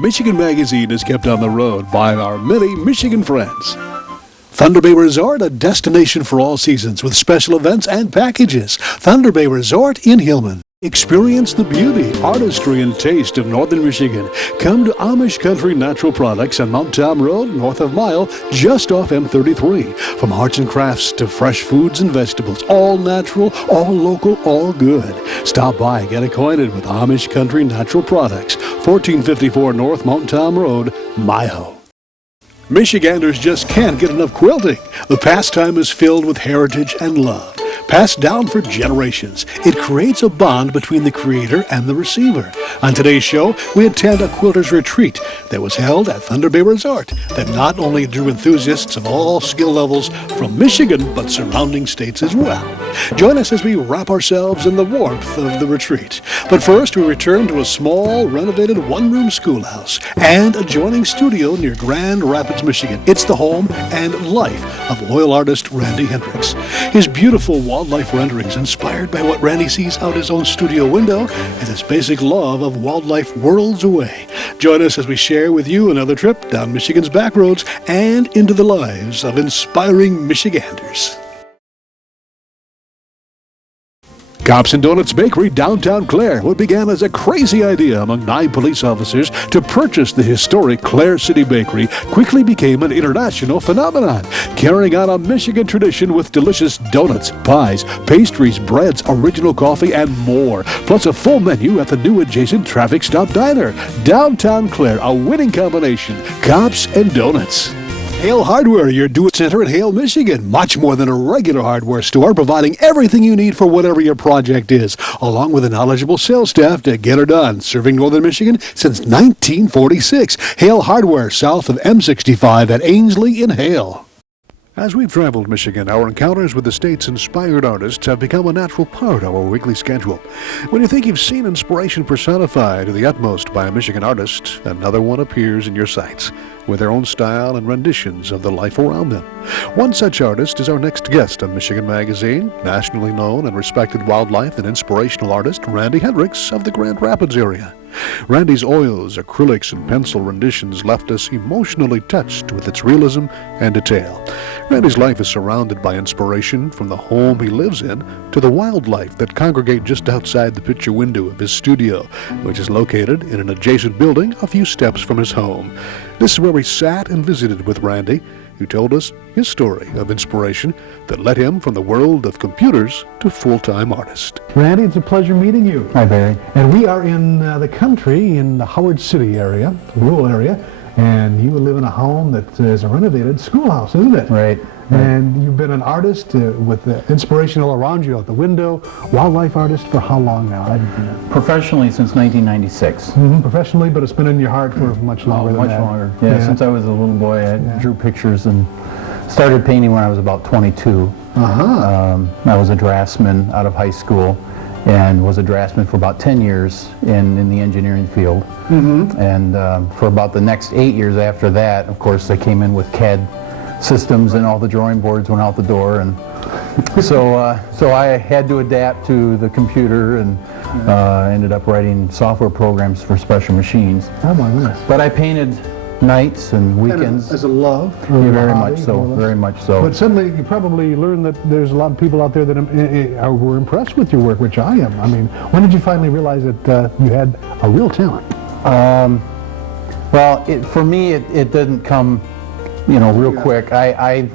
Michigan Magazine is kept on the road by our many Michigan friends. Thunder Bay Resort, a destination for all seasons with special events and packages. Thunder Bay Resort in Hillman. Experience the beauty, artistry, and taste of northern Michigan. Come to Amish Country Natural Products on Mount Tom Road, north of Mile, just off M33. From arts and crafts to fresh foods and vegetables, all natural, all local, all good. Stop by and get acquainted with Amish Country Natural Products, 1454 North Mount Tom Road, Mile. Michiganders just can't get enough quilting. The pastime is filled with heritage and love. Passed down for generations, it creates a bond between the creator and the receiver. On today's show, we attend a quilter's retreat that was held at Thunder Bay Resort that not only drew enthusiasts of all skill levels from Michigan, but surrounding states as well. Join us as we wrap ourselves in the warmth of the retreat. But first, we return to a small, renovated one-room schoolhouse and adjoining studio near Grand Rapids, Michigan. It's the home and life of oil artist Randy Hendricks. His beautiful wildlife renderings inspired by what Randy sees out his own studio window and his basic love of wildlife worlds away. Join us as we share with you another trip down Michigan's back roads and into the lives of inspiring Michiganders. Cops and Donuts Bakery, downtown Clare. What began as a crazy idea among 9 police officers to purchase the historic Clare City Bakery quickly became an international phenomenon, carrying on a Michigan tradition with delicious donuts, pies, pastries, breads, original coffee, and more. Plus a full menu at the new adjacent Traffic Stop Diner. Downtown Clare, a winning combination. Cops and Donuts. Hale Hardware, your do-it center in Hale, Michigan. Much more than a regular hardware store, providing everything you need for whatever your project is, along with a knowledgeable sales staff to get her done. Serving northern Michigan since 1946. Hale Hardware, south of M65 at Ainsley in Hale. As we've traveled Michigan, our encounters with the state's inspired artists have become a natural part of our weekly schedule. When you think you've seen inspiration personified to the utmost by a Michigan artist, another one appears in your sights, with their own style and renditions of the life around them. One such artist is our next guest on Michigan Magazine, nationally known and respected wildlife and inspirational artist Randy Hendricks of the Grand Rapids area. Randy's oils, acrylics, and pencil renditions left us emotionally touched with its realism and detail. Randy's life is surrounded by inspiration from the home he lives in to the wildlife that congregate just outside the picture window of his studio, which is located in an adjacent building a few steps from his home. This is where we sat and visited with Randy, who told us his story of inspiration that led him from the world of computers to full-time artist. Randy, it's a pleasure meeting you. Hi, Barry. And we are in the country, in the Howard City area, rural area, and you live in a home that is a renovated schoolhouse, isn't it? Right. And you've been an artist with inspiration all around you out the window, wildlife artist for how long now? Professionally since 1996. Professionally, but it's been in your heart for much longer than that. Much longer. Yeah, since I was a little boy, I drew pictures and started painting when I was about 22. I was a draftsman out of high school and was a draftsman for about 10 years in the engineering field. And for about the next 8 years after that, of course, I came in with CAD systems and all the drawing boards went out the door, and so I had to adapt to the computer and ended up writing software programs for special machines. Oh my goodness. But I painted nights and weekends. As a love? Yeah, very much so, very much so. But suddenly you probably learned that there's a lot of people out there that were impressed with your work, which I am. I mean, when did you finally realize that you had a real talent? Well, for me, it didn't come real quick. A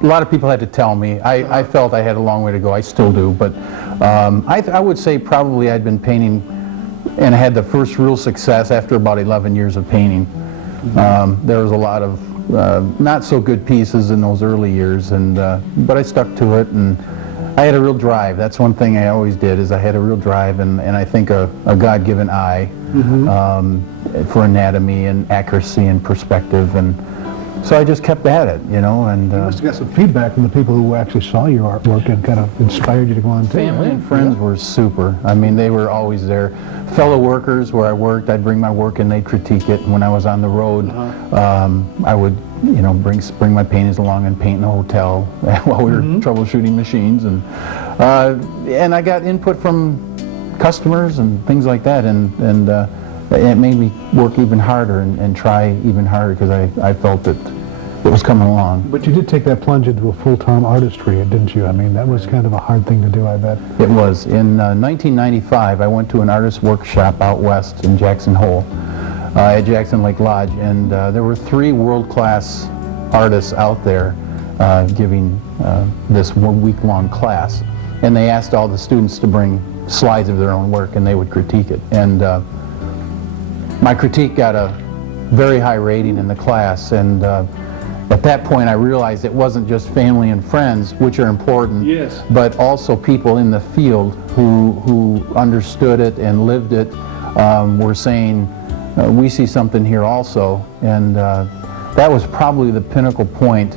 lot of people had to tell me. I felt I had a long way to go. I still do, but I would say probably I'd been painting and I had the first real success after about 11 years of painting. There was a lot of not so good pieces in those early years, but I stuck to it, and I had a real drive. That's one thing I always did, is I had a real drive, and I think a God-given eye for anatomy and accuracy and perspective, and so I just kept at it, and... You must have got some feedback from the people who actually saw your artwork and kind of inspired you to go on too. Family and friends were super. I mean, they were always there. Fellow workers where I worked, I'd bring my work and they'd critique it. And when I was on the road, I would, bring my paintings along and paint in the hotel while we were troubleshooting machines. And I got input from customers and things like that. And it made me work even harder and try even harder because I felt that it was coming along. But you did take that plunge into a full-time artistry, didn't you? I mean, that was kind of a hard thing to do, I bet. It was. In 1995, I went to an artist workshop out west in Jackson Hole at Jackson Lake Lodge, and there were 3 world-class artists out there giving this 1-week-long class. And they asked all the students to bring slides of their own work, and they would critique it. And my critique got a very high rating in the class, and at that point I realized it wasn't just family and friends, which are important, yes, but also people in the field who understood it and lived it were saying, we see something here also. And that was probably the pinnacle point,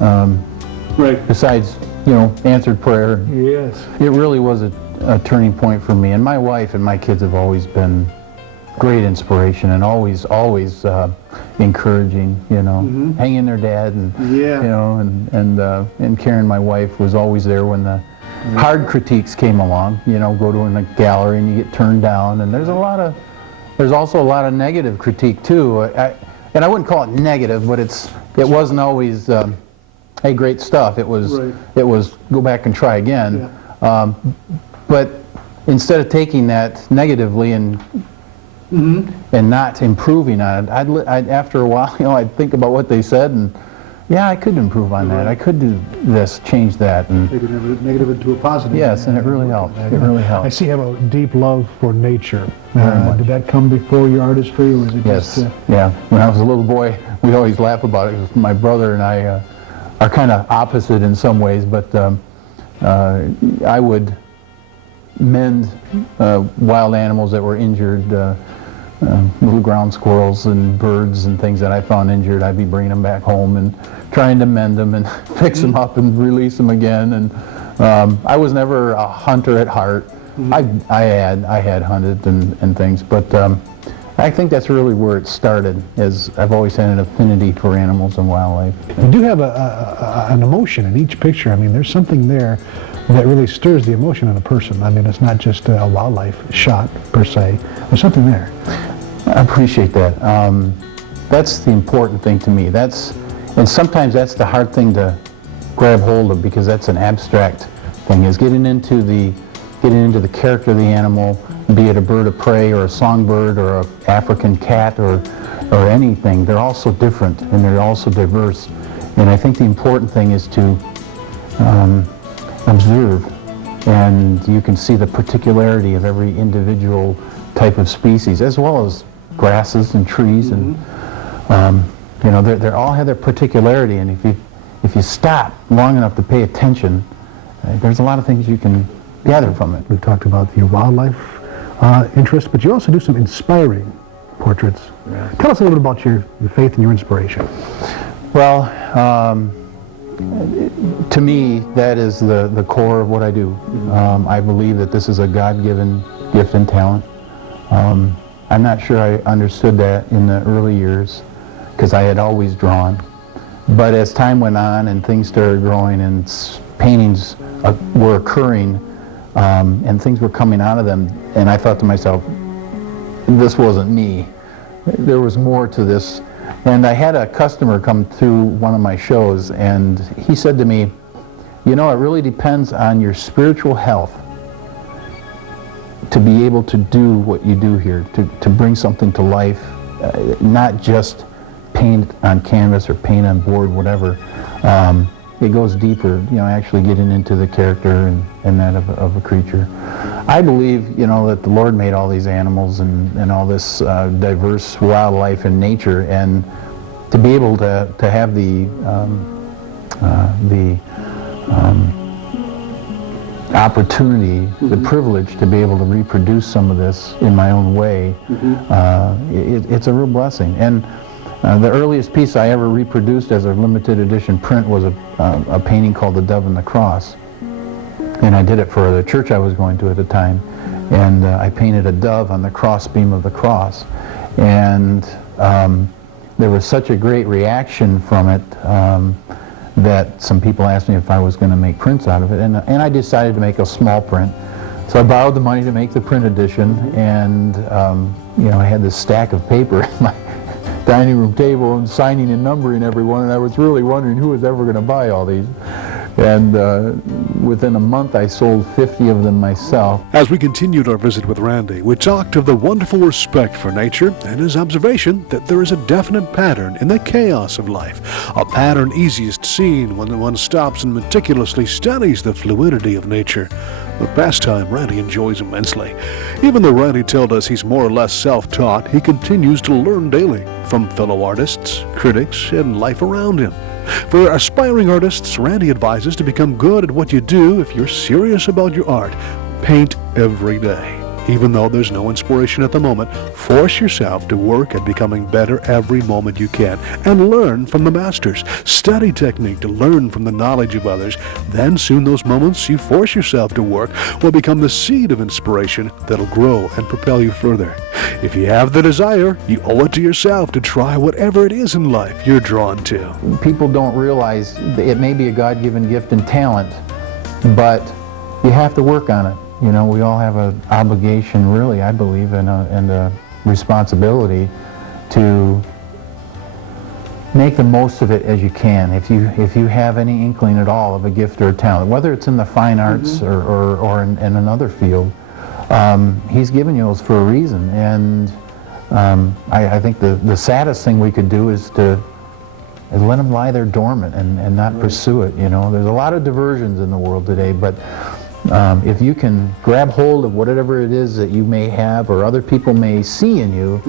right, besides, answered prayer. yes. It really was a turning point for me. And my wife and my kids have always been great inspiration and always encouraging, hang in there, Dad, and Yeah. and Karen, my wife, was always there when the hard critiques came along. Go to a gallery and you get turned down, and there's also a lot of negative critique too. And I wouldn't call it negative, but it wasn't always hey, great stuff. It was Right. it was go back and try again. But instead of taking that negatively and not improving on it, I'd after a while, I'd think about what they said, and yeah, I could improve on that. I could do this, change that, and Take a negative into a positive. yes, and it really helped. It really I helped. see you have a deep love for nature. Very much. Did that come before your artistry, or was it Yes, just... yeah. When I was a little boy, we always laugh about it. 'Cause my brother and I are kind of opposite in some ways, but I would mend wild animals that were injured, little ground squirrels and birds and things that I found injured. I'd be bringing them back home and trying to mend them and fix them up and release them again. And I was never a hunter at heart. I had hunted and things, but I think that's really where it started, as I've always had an affinity for animals and wildlife. You do have an emotion in each picture. I mean, there's something there that really stirs the emotion in a person. I mean, it's not just a wildlife shot, per se. There's something there. I appreciate that. That's the important thing to me. And sometimes that's the hard thing to grab hold of, because that's an abstract thing, is getting into the character of the animal, be it a bird of prey or a songbird or an African cat or anything. They're all so different and they're all so diverse. And I think the important thing is to observe, and you can see the particularity of every individual type of species, as well as grasses and trees, and they all have their particularity. And if you stop long enough to pay attention, there's a lot of things you can gather from it. We talked about your wildlife interest, but you also do some inspiring portraits. Yeah. Tell us a little bit about your faith and your inspiration. Well, to me, that is the core of what I do. I believe that this is a God-given gift and talent. I'm not sure I understood that in the early years, because I had always drawn. But as time went on and things started growing and paintings were occurring, and things were coming out of them, and I thought to myself, this wasn't me. There was more to this. And I had a customer come through one of my shows, and he said to me, it really depends on your spiritual health to be able to do what you do here, to bring something to life, not just paint on canvas or paint on board, whatever. It goes deeper, actually getting into the character and that of a creature. I believe, that the Lord made all these animals and all this diverse wildlife and nature, and to be able to have the opportunity, the privilege to be able to reproduce some of this in my own way, it's a real blessing. And the earliest piece I ever reproduced as a limited edition print was a painting called The Dove and the Cross. And I did it for the church I was going to at the time. And I painted a dove on the cross beam of the cross. And there was such a great reaction from it that some people asked me if I was going to make prints out of it. And I decided to make a small print. So I borrowed the money to make the print edition, and you know, I had this stack of paper at my dining room table and signing and numbering everyone, and I was really wondering who was ever going to buy all these. And within a month I sold 50 of them myself. As we continued our visit with Randy, we talked of the wonderful respect for nature and his observation that there is a definite pattern in the chaos of life, a pattern easiest seen when one stops and meticulously studies the fluidity of nature. A pastime Randy enjoys immensely. Even though Randy told us he's more or less self-taught, he continues to learn daily from fellow artists, critics, and life around him. For aspiring artists, Randy advises to become good at what you do if you're serious about your art. Paint every day. Even though there's no inspiration at the moment, force yourself to work at becoming better every moment you can, and learn from the masters. Study technique to learn from the knowledge of others. Then soon those moments you force yourself to work will become the seed of inspiration that'll grow and propel you further. If you have the desire, you owe it to yourself to try whatever it is in life you're drawn to. People don't realize it may be a God-given gift and talent, but you have to work on it. You know, we all have an obligation, really, I believe, and a responsibility to make the most of it as you can. If you have any inkling at all of a gift or a talent, whether it's in the fine arts or in another field, He's given you those for a reason. And I think the saddest thing we could do is let them lie there dormant and not pursue it. You know, there's a lot of diversions in the world today, but if you can grab hold of whatever it is that you may have or other people may see in you,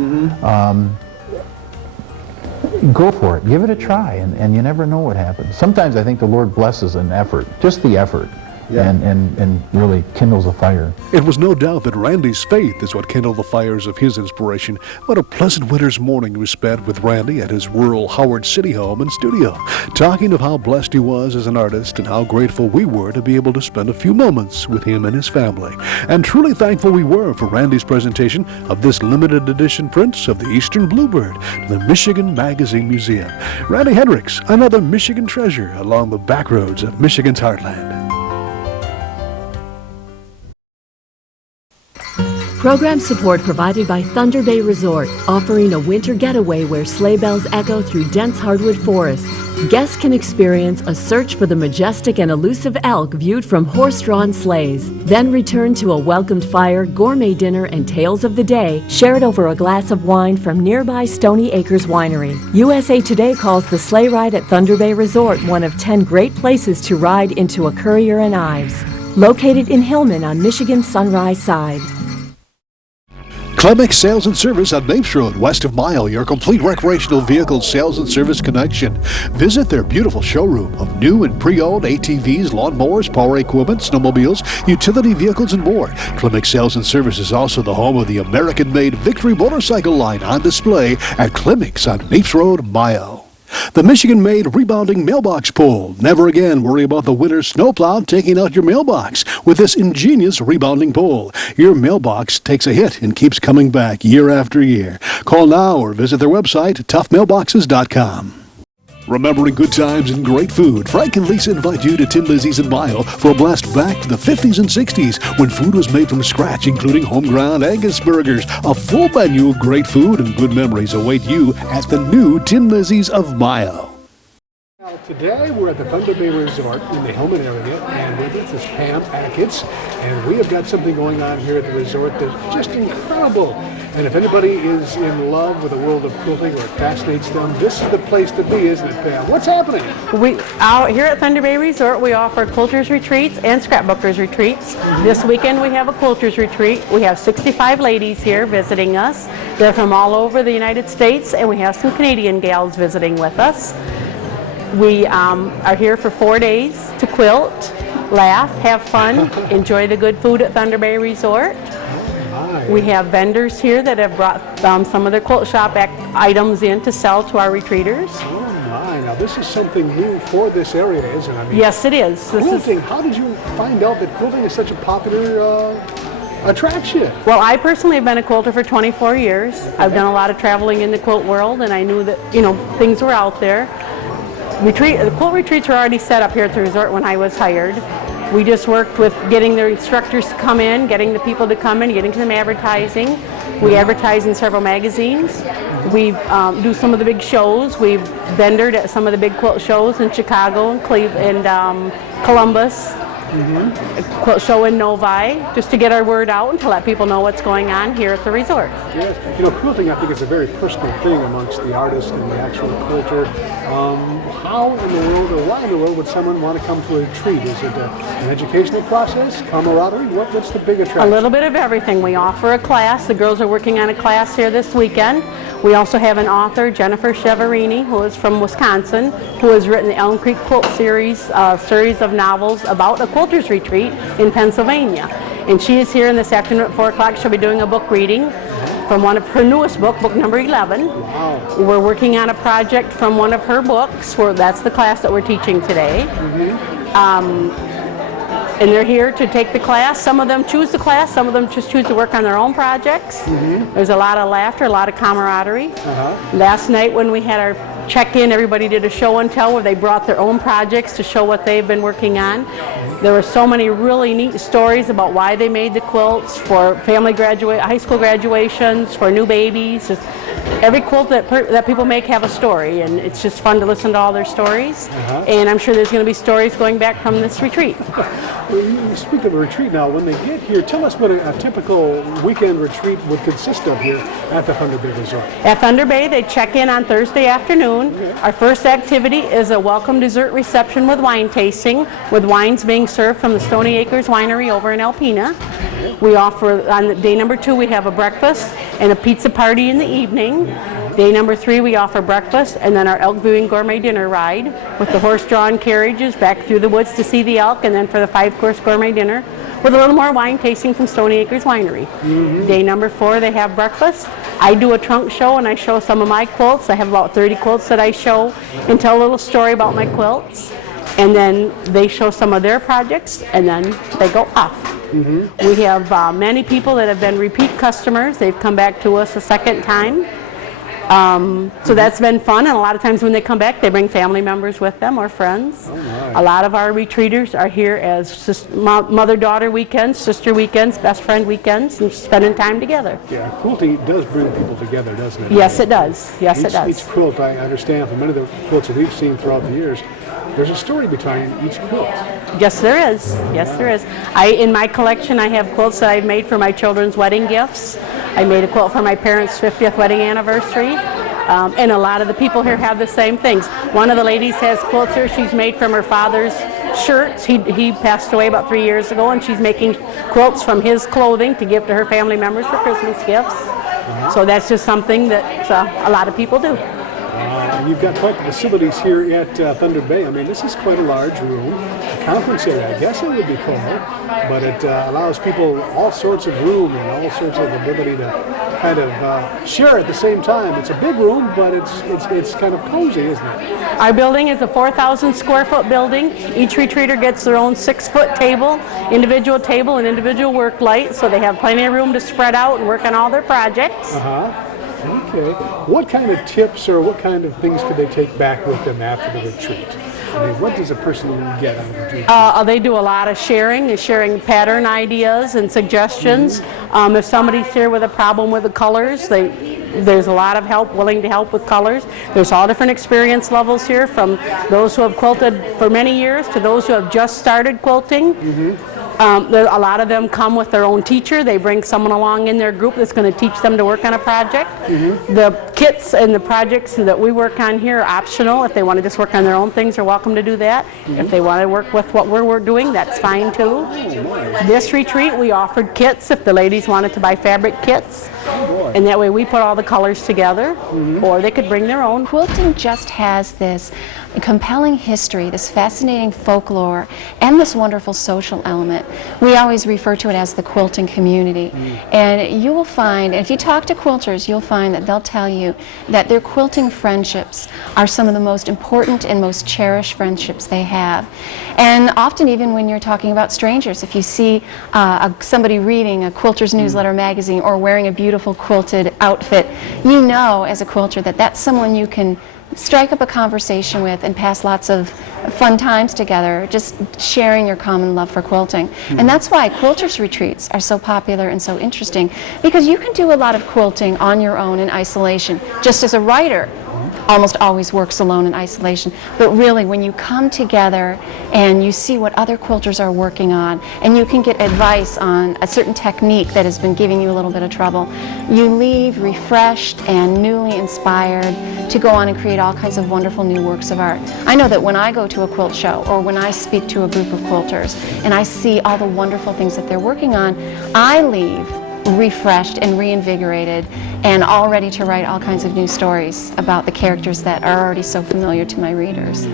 go for it. Give it a try, and you never know what happens. Sometimes I think the Lord blesses an effort, just the effort. Yeah. And really kindles a fire. It was no doubt that Randy's faith is what kindled the fires of his inspiration. What a pleasant winter's morning we spent with Randy at his rural Howard City home and studio, talking of how blessed he was as an artist and how grateful we were to be able to spend a few moments with him and his family. And truly thankful we were for Randy's presentation of this limited edition prints of the Eastern Bluebird to the Michigan Magazine Museum. Randy Hendricks, another Michigan treasure along the back roads of Michigan's heartland. Program support provided by Thunder Bay Resort, offering a winter getaway where sleigh bells echo through dense hardwood forests. Guests can experience a search for the majestic and elusive elk viewed from horse-drawn sleighs, then return to a welcomed fire, gourmet dinner, and tales of the day shared over a glass of wine from nearby Stony Acres Winery. USA Today calls the sleigh ride at Thunder Bay Resort one of 10 great places to ride into a Currier and Ives, located in Hillman on Michigan's Sunrise Side. Clemix Sales and Service on Mapes Road, west of Mile, your complete recreational vehicle sales and service connection. Visit their beautiful showroom of new and pre-owned ATVs, lawnmowers, power equipment, snowmobiles, utility vehicles, and more. Clemix Sales and Service is also the home of the American-made Victory motorcycle line on display at Clemix on Mapes Road, Mile. The Michigan-made rebounding mailbox pole. Never again worry about the winter snowplow taking out your mailbox with this ingenious rebounding pole. Your mailbox takes a hit and keeps coming back year after year. Call now or visit their website, toughmailboxes.com. Remembering good times and great food, Frank and Lisa invite you to Tin Lizzie's in Mile for a blast back to the 50s and 60s when food was made from scratch, including home-ground Angus burgers. A full menu of great food and good memories await you at the new Tin Lizzie's of Mile. Now, today we're at the Thunder Bay Resort in the Hillman area, and with us is Pam Atkins, and we have got something going on here at the resort that's just incredible. And if anybody is in love with the world of quilting or it fascinates them, this is the place to be, isn't it, Pam? What's happening? Out here at Thunder Bay Resort, we offer quilters retreats and scrapbookers retreats. This weekend we have a quilters retreat. We have 65 ladies here visiting us. They're from all over the United States, and we have some Canadian gals visiting with us. We are here for 4 days to quilt, laugh, have fun, enjoy the good food at Thunder Bay Resort. We have vendors here that have brought some of their quilt shop items in to sell to our retreaters. Oh my, now this is something new for this area, isn't it? I mean, yes, it is. Quilting, how did you find out that quilting is such a popular attraction? Well, I personally have been a quilter for 24 years. I've done a lot of traveling in the quilt world, and I knew that, you know, things were out there. The quilt retreats were already set up here at the resort when I was hired. We just worked with getting the instructors to come in, getting the people to come in, getting them advertising. We advertise in several magazines. We do some of the big shows. We've vendored at some of the big quilt shows in Chicago and Cleveland, Columbus. A quilt show in Novi, just to get our word out and to let people know what's going on here at the resort. Yes. You know, quilting, I think, is a very personal thing amongst the artist and the actual quilter. How in the world, or why in the world, would someone want to come to a retreat? Is it an educational process, camaraderie? What's the big attraction? A little bit of everything. We offer a class. The girls are working on a class here this weekend. We also have an author, Jennifer Cheverini, who is from Wisconsin, who has written the Elm Creek Quilt series, a series of novels about a quilter's retreat in Pennsylvania. And she is here, and this afternoon at 4 o'clock she'll be doing a book reading from one of her newest book number 11. Wow. We're working on a project from one of her books. That's the class that we're teaching today. And they're here to take the class. Some of them choose the class, some of them just choose to work on their own projects. There's a lot of laughter, a lot of camaraderie. Last night when we had our check-in, everybody did a show and tell where they brought their own projects to show what they've been working on. There were so many really neat stories about why they made the quilts, for family high school graduations, for new babies. Every quilt that people make have a story, and it's just fun to listen to all their stories. And I'm sure there's going to be stories going back from this retreat. Well, you speak of a retreat now. When they get here, tell us what a typical weekend retreat would consist of here at the Thunder Bay Resort. At Thunder Bay, they check in on Thursday afternoon. Our first activity is a welcome dessert reception with wine tasting, with wines being served from the Stony Acres Winery over in Alpena. We offer, on day number 2, we have a breakfast and a pizza party in the evening. Day number 3, we offer breakfast and then our elk viewing gourmet dinner ride with the horse-drawn carriages back through the woods to see the elk, and then for the 5-course gourmet dinner with a little more wine tasting from Stony Acres Winery. Day number 4, they have breakfast. I do a trunk show and I show some of my quilts. I have about 30 quilts that I show and tell a little story about my quilts. And then they show some of their projects and then they go off. We have many people that have been repeat customers. They've come back to us a second time. So that's been fun, and a lot of times when they come back they bring family members with them or friends. A lot of our retreaters are here as mother-daughter weekends, sister weekends, best friend weekends, and spending time together. Yeah, quilting does bring people together, doesn't it? Yes, it does. Yes, it does. Each quilt, I understand from many of the quilts that we've seen throughout the years, there's a story behind each quilt. Yes, there is. Yes, there is. In my collection, I have quilts that I've made for my children's wedding gifts. I made a quilt for my parents' 50th wedding anniversary. And a lot of the people here have the same things. One of the ladies has quilts here she's made from her father's shirts. He passed away about 3 years ago, and she's making quilts from his clothing to give to her family members for Christmas gifts. So that's just something that a lot of people do. You've got quite the facilities here at Thunder Bay. I mean, this is quite a large room, a conference area, I guess it would be called, but it allows people all sorts of room and all sorts of ability to kind of share at the same time. It's a big room, but it's kind of cozy, isn't it? Our building is a 4,000 square foot building. Each retreater gets their own 6-foot table, and individual work light, so they have plenty of room to spread out and work on all their projects. Okay. What kind of tips or what kind of things could they take back with them after the retreat? I mean, what does a person get on the retreat? They do a lot of sharing pattern ideas and suggestions. If somebody's here with a problem with the colors, there's a lot of help, willing to help with colors. There's all different experience levels here, from those who have quilted for many years to those who have just started quilting. A lot of them come with their own teacher. They bring someone along in their group that's going to teach them to work on a project. The kits and the projects that we work on here are optional. If they want to just work on their own things, they're welcome to do that. If they want to work with what we're doing, that's fine too. This retreat, we offered kits if the ladies wanted to buy fabric kits. And that way we put all the colors together, or they could bring their own. Quilting just has this compelling history, this fascinating folklore, and this wonderful social element. We always refer to it as the quilting community. And you will find, if you talk to quilters, you'll find that they'll tell you that their quilting friendships are some of the most important and most cherished friendships they have. And often even when you're talking about strangers, if you see somebody reading a Quilter's Newsletter magazine or wearing a beautiful quilted outfit, you know as a quilter that that's someone you can strike up a conversation with and pass lots of fun times together, just sharing your common love for quilting. And that's why quilters retreats are so popular and so interesting, because you can do a lot of quilting on your own in isolation. Just as a writer almost always works alone in isolation, but really when you come together and you see what other quilters are working on, and you can get advice on a certain technique that has been giving you a little bit of trouble, you leave refreshed and newly inspired to go on and create all kinds of wonderful new works of art. I know that when I go to a quilt show or when I speak to a group of quilters and I see all the wonderful things that they're working on, I leave refreshed and reinvigorated and all ready to write all kinds of new stories about the characters that are already so familiar to my readers.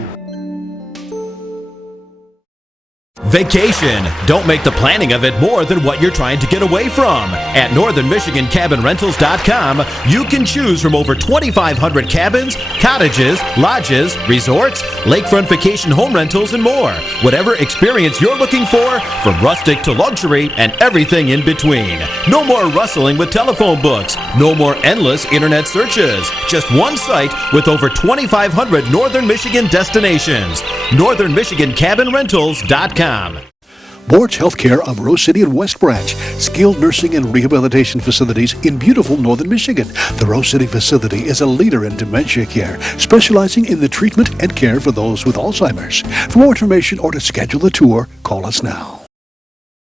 Vacation. Don't make the planning of it more than what you're trying to get away from. At northernmichigancabinrentals.com, you can choose from over 2,500 cabins, cottages, lodges, resorts, lakefront vacation home rentals, and more. Whatever experience you're looking for, from rustic to luxury and everything in between. No more rustling with telephone books. No more endless internet searches. Just one site with over 2,500 Northern Michigan destinations. northernmichigancabinrentals.com. Borch Healthcare of Rose City and West Branch, skilled nursing and rehabilitation facilities in beautiful northern Michigan. The Rose City facility is a leader in dementia care, specializing in the treatment and care for those with Alzheimer's. For more information or to schedule a tour, call us now.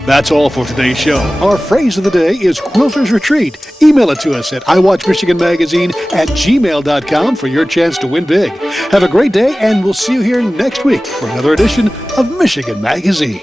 That's all for today's show. Our phrase of the day is Quilter's Retreat. Email it to us at iwatchmichiganmagazine@gmail.com for your chance to win big. Have a great day, and we'll see you here next week for another edition of Michigan Magazine.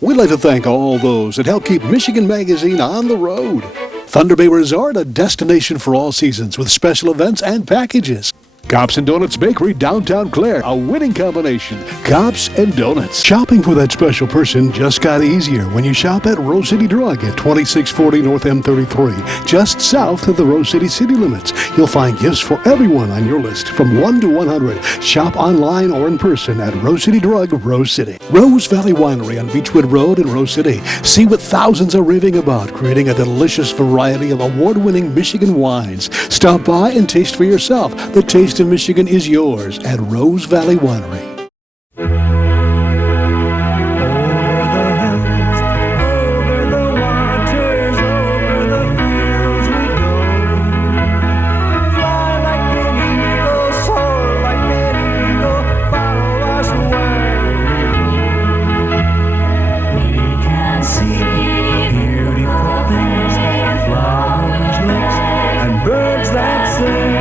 We'd like to thank all those that help keep Michigan Magazine on the road. Thunder Bay Resort, a destination for all seasons with special events and packages. Cops and Donuts Bakery, downtown Clare, a winning combination. Cops and Donuts. Shopping for that special person just got easier when you shop at Rose City Drug at 2640 North M33, just south of the Rose City city limits. You'll find gifts for everyone on your list from 1 to 100. Shop online or in person at Rose City Drug, Rose City. Rose Valley Winery on Beechwood Road in Rose City. See what thousands are raving about, creating a delicious variety of award-winning Michigan wines. Stop by and taste for yourself. The taste of Michigan is yours at Rose Valley Winery. Birds that sing.